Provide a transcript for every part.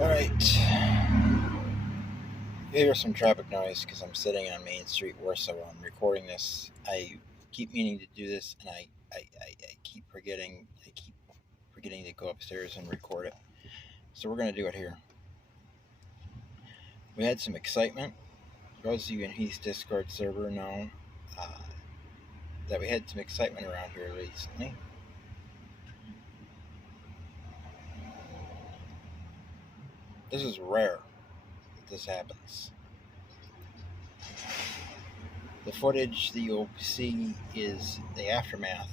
Alright. You hear some traffic noise because I'm sitting on Main Street, Warsaw, while I'm recording this. I keep meaning to do this, and I keep forgetting. I keep forgetting to go upstairs and record it. So we're going to do it here. We had some excitement. Those of you in Heath's Discord server know that we had some excitement around here recently. This is rare that this happens. The footage that you'll see is the aftermath,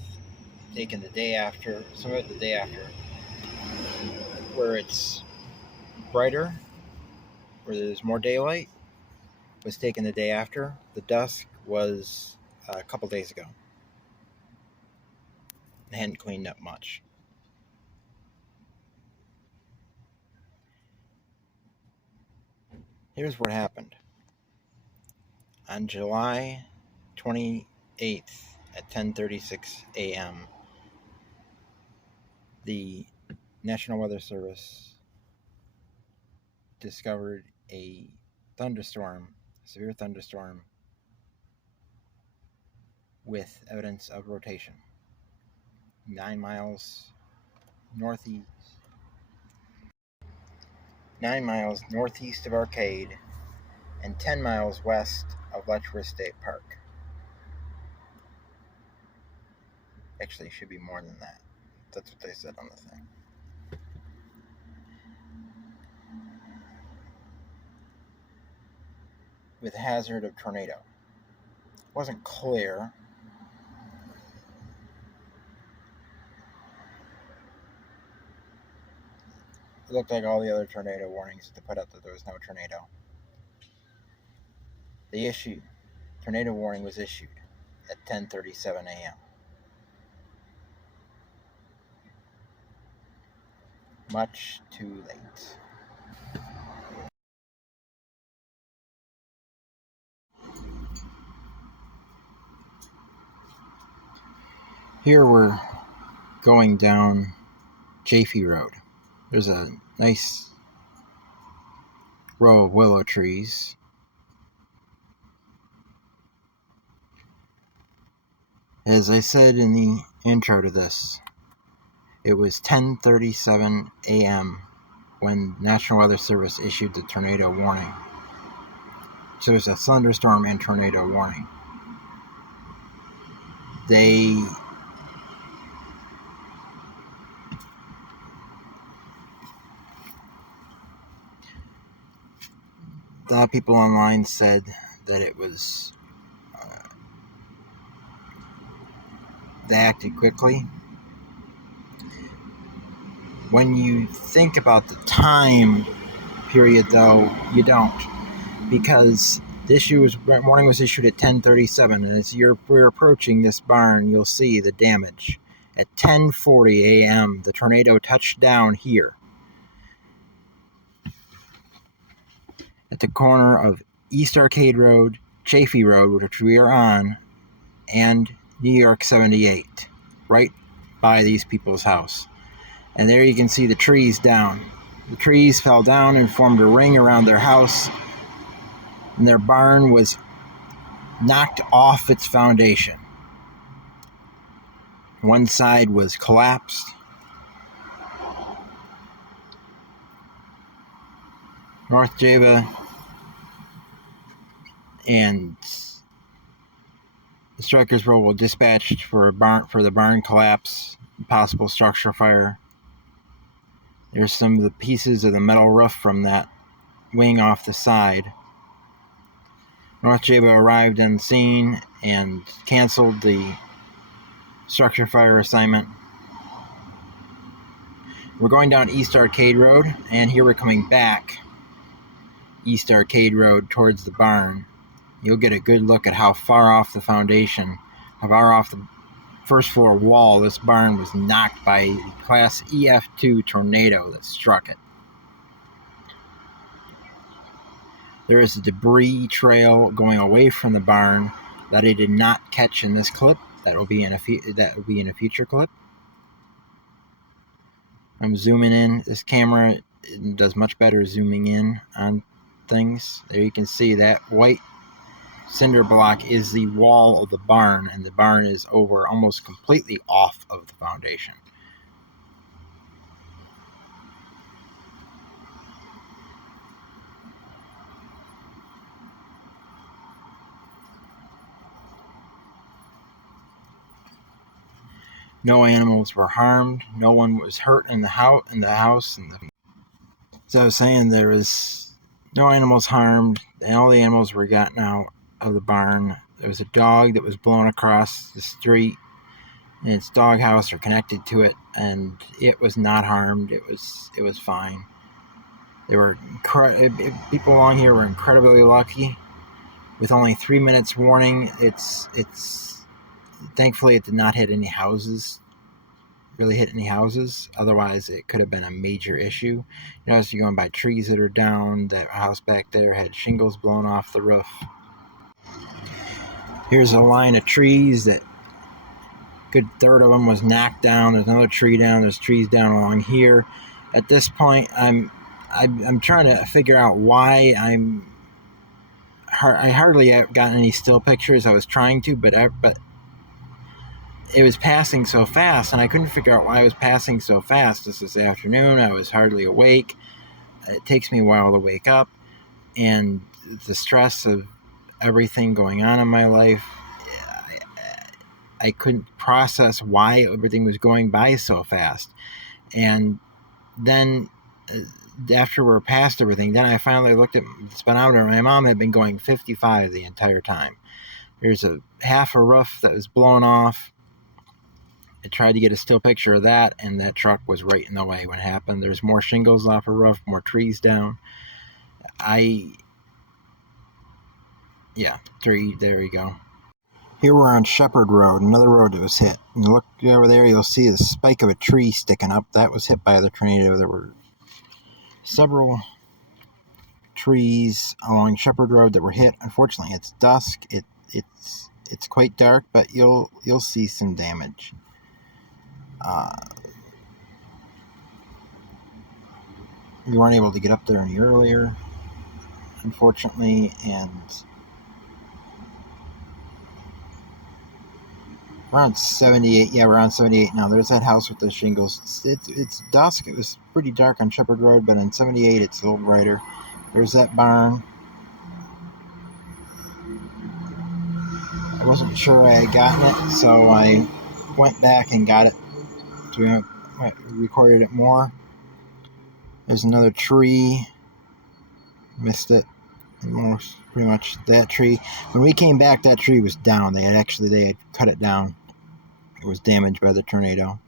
taken the day after, some of it the day after, where it's brighter, where there's more daylight, was taken the day after. The dusk was a couple days ago. They hadn't cleaned up much. Here's what happened. On July 28th at 10:36 a.m., the National Weather Service discovered a severe thunderstorm with evidence of rotation. 9 miles northeast of Arcade and 10 miles west of Letchworth State Park. Actually, it should be more than that. That's what they said on the thing. With hazard of tornado. It wasn't clear. It looked like all the other tornado warnings that they put out that there was no tornado. Tornado warning was issued at 10:37 a.m. Much too late. Here we're going down Chaffee Road. There's a nice row of willow trees. As I said in the intro to this, it was 10:37 a.m. when National Weather Service issued the tornado warning. So there's a thunderstorm and tornado warning. A lot of people online said that it was they acted quickly. When you think about the time period, though, you don't, because the warning was issued at 10:37, and as we're approaching this barn, you'll see the damage. At 10:40 a.m., the tornado touched down here at the corner of East Arcade Road, Chaffee Road, which we are on, and New York 78, right by these people's house. And there you can see the trees down. The trees fell down and formed a ring around their house, and their barn was knocked off its foundation. One side was collapsed. North Java and the Strikers were dispatched for the barn collapse, possible structural fire. There's some of the pieces of the metal roof from that wing off the side. North Java arrived on scene and canceled the structure fire assignment. We're going down East Arcade Road, and here we're coming back East Arcade Road towards the barn. You'll get a good look at how far off the foundation, how far off the first floor wall this barn was knocked by the Class EF-2 tornado that struck it. There is a debris trail going away from the barn that I did not catch in this clip. That will be in a future clip. I'm zooming in. This camera it does much better zooming in on things. There you can see that white cinder block is the wall of the barn, and the barn is over almost completely off of the foundation. No animals were harmed. No one was hurt in the house. As I was saying, there was no animals harmed, and all the animals were gotten out of the barn. There was a dog that was blown across the street, and its doghouse are connected to it, and it was not harmed. It was fine. They were people along here were incredibly lucky. With only 3 minutes warning, it's thankfully it did not hit any houses. Otherwise it could have been a major issue. You notice you're going by trees that are down. That house back there had shingles blown off the roof. Here's a line of trees that a good third of them was knocked down. There's another tree down. There's trees down along here. At this point, I'm trying to figure out why I hardly got any still pictures. I was trying to, but it was passing so fast, and I couldn't figure out why it was passing so fast. This afternoon, I was hardly awake. It takes me a while to wake up, and the stress of everything going on in my life, I couldn't process why everything was going by so fast. And then after we're past everything, then I finally looked at the speedometer. My mom had been going 55 the entire time. There's a half a roof that was blown off. I tried to get a still picture of that, and that truck was right in the way when it happened. There's more shingles off a roof, more trees down. There we go. Here we're on Shepherd Road, another road that was hit. And you look over there, you'll see the spike of a tree sticking up. That was hit by the tornado. There were several trees along Shepherd Road that were hit. Unfortunately, it's dusk. It's quite dark, but you'll see some damage. We weren't able to get up there any earlier, unfortunately, and we're on 78. Yeah, we're on 78 now. There's that house with the shingles. It's dusk. It was pretty dark on Shepherd Road, but on 78 it's a little brighter. There's that barn. I wasn't sure I had gotten it, so I went back and got it. So we recorded it more. There's another tree. Missed it. Pretty much that tree. When we came back, that tree was down. They had cut it down. It was damaged by the tornado.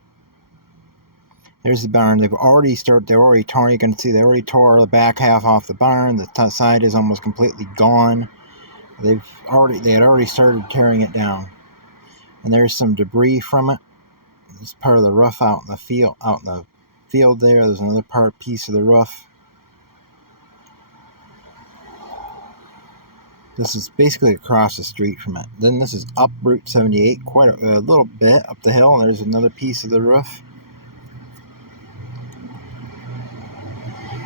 There's the barn. They're already torn. You can see they already tore the back half off the barn. The side is almost completely gone. They had already started tearing it down. And there's some debris from it. It's part of the roof out in the field there. There's another piece of the roof. This is basically across the street from it. Then this is up Route 78, quite a little bit up the hill, and there's another piece of the roof.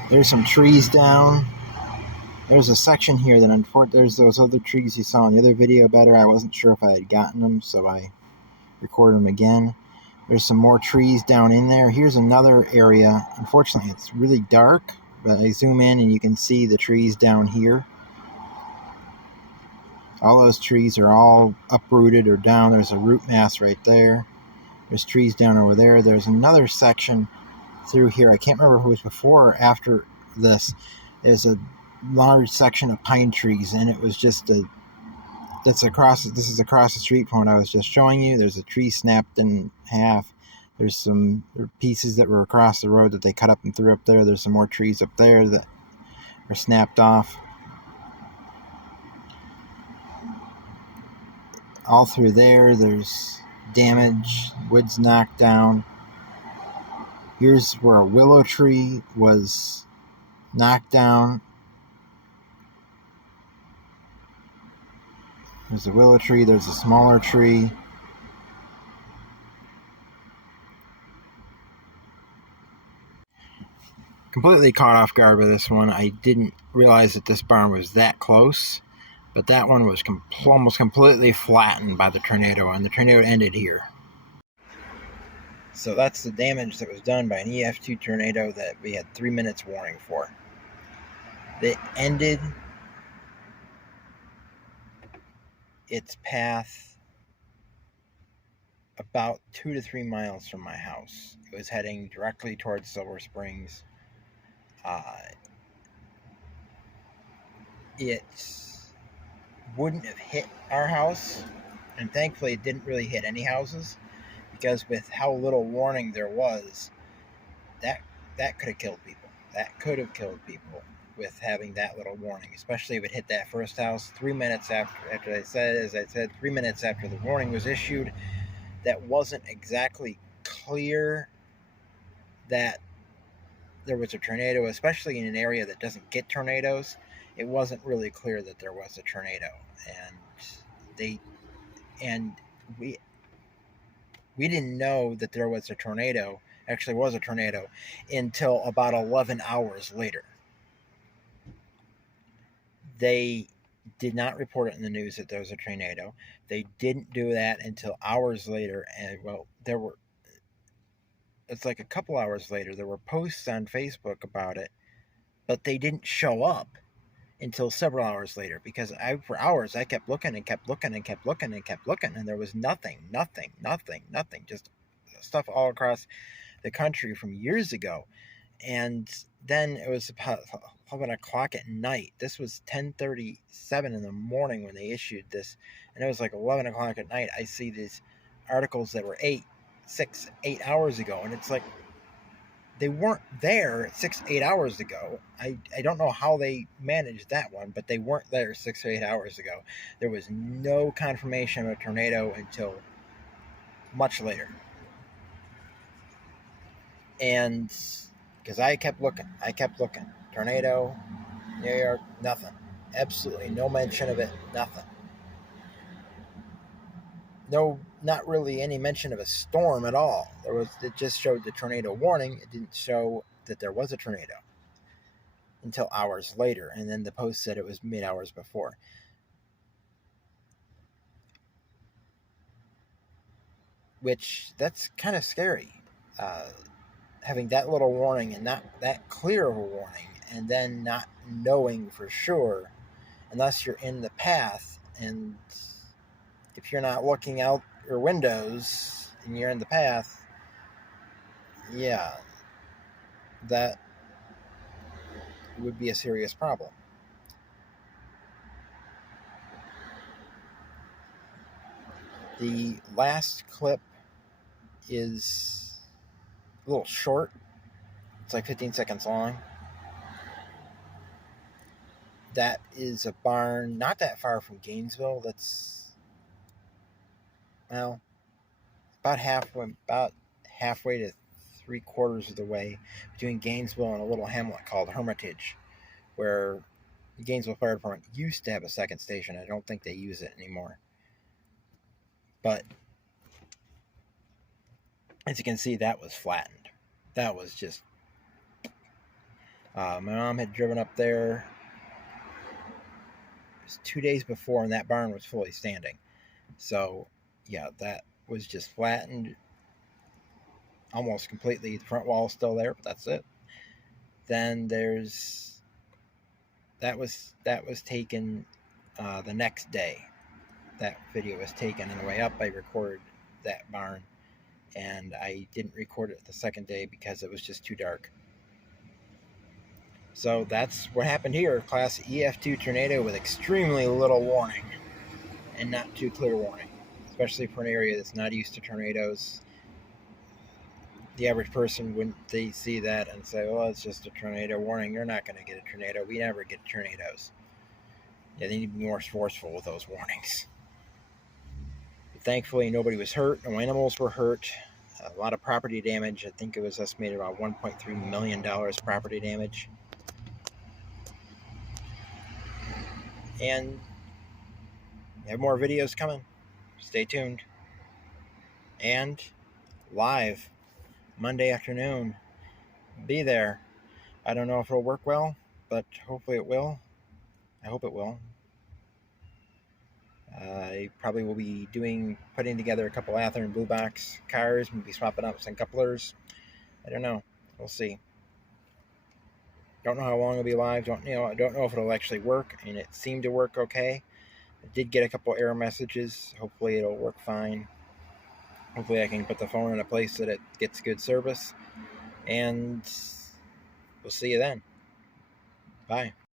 There's some trees down. There's a section here that unfortunately, there's those other trees you saw in the other video better. I wasn't sure if I had gotten them, so I recorded them again. There's some more trees down in there. Here's another area. Unfortunately, it's really dark, but I zoom in and you can see the trees down here. All those trees are all uprooted or down. There's a root mass right there. There's trees down over there. There's another section through here. I can't remember if it was before or after this. There's a large section of pine trees, and it was just this is across the street from what I was just showing you. There's a tree snapped in half. There's some pieces that were across the road that they cut up and threw up there. There's some more trees up there that are snapped off. All through there's damage, wood's knocked down. Here's where a willow tree was knocked down. There's a willow tree, there's a smaller tree. completely caught off guard by this one. I didn't realize that this barn was that close, but that one was almost completely flattened by the tornado, and the tornado ended here. So that's the damage that was done by an EF-2 tornado that we had 3 minutes warning for. It ended its path about 2 to 3 miles from my house. It was heading directly towards Silver Springs. It wouldn't have hit our house, and thankfully it didn't really hit any houses, because with how little warning there was, that could have killed people. That could have killed people with having that little warning, especially if it hit that first house 3 minutes after as I said, 3 minutes after the warning was issued. That wasn't exactly clear that there was a tornado, especially in an area that doesn't get tornadoes. It wasn't really clear that there was a tornado, and we didn't know that there was a tornado, actually was a tornado, until about 11 hours later. They did not report it in the news that there was a tornado. They didn't do that until hours later, and it's like a couple hours later, there were posts on Facebook about it, but they didn't show up until several hours later, because for hours I kept looking and kept looking and kept looking and kept looking, and there was nothing, just stuff all across the country from years ago. And then it was about 11 o'clock at night. This was 10:37 in the morning when they issued this, and it was like 11 o'clock at night. I see these articles that were 8 hours ago, and it's like, they weren't there 8 hours ago. I don't know how they managed that one, but they weren't there 6 or 8 hours ago. There was no confirmation of a tornado until much later. And because I kept looking, tornado, New York, nothing. Absolutely no mention of it, nothing. No, not really any mention of a storm at all. It just showed the tornado warning. It didn't show that there was a tornado until hours later, and then the post said it was made hours before. Which, that's kind of scary. Having that little warning and not that clear of a warning, and then not knowing for sure, unless you're in the path, and if you're not looking out your windows and you're in the path, yeah, that would be a serious problem. The last clip is a little short. It's like 15 seconds long. That is a barn not that far from Gainesville. That's, well, about halfway to 3/4 of the way between Gainesville and a little hamlet called Hermitage, where the Gainesville Fire Department used to have a second station. I don't think they use it anymore. But as you can see, that was flattened. That was just... my mom had driven up there. It was 2 days before, and that barn was fully standing. So, yeah, that was just flattened almost completely. The front wall is still there, but that's it. Then that was taken the next day. That video was taken on the way up. I recorded that barn, and I didn't record it the second day because it was just too dark. So that's what happened here. Class EF-2 tornado with extremely little warning and not too clear warning, especially for an area that's not used to tornadoes. The average person wouldn't see that and say, well, it's just a tornado warning. You're not going to get a tornado. We never get tornadoes. Yeah, they need to be more forceful with those warnings. But thankfully, nobody was hurt. No animals were hurt. A lot of property damage. I think it was estimated about $1.3 million property damage. And we have more videos coming. Stay tuned. And live Monday afternoon. Be there. I don't know if it'll work well, but hopefully it will. I hope it will. I probably will be putting together a couple Athearn Blue Box cars, maybe swapping out some couplers. I don't know. We'll see. Don't know how long it'll be live. I don't know if it'll actually work, and it seemed to work okay. I did get a couple error messages. Hopefully it'll work fine. Hopefully I can put the phone in a place that it gets good service. And we'll see you then. Bye.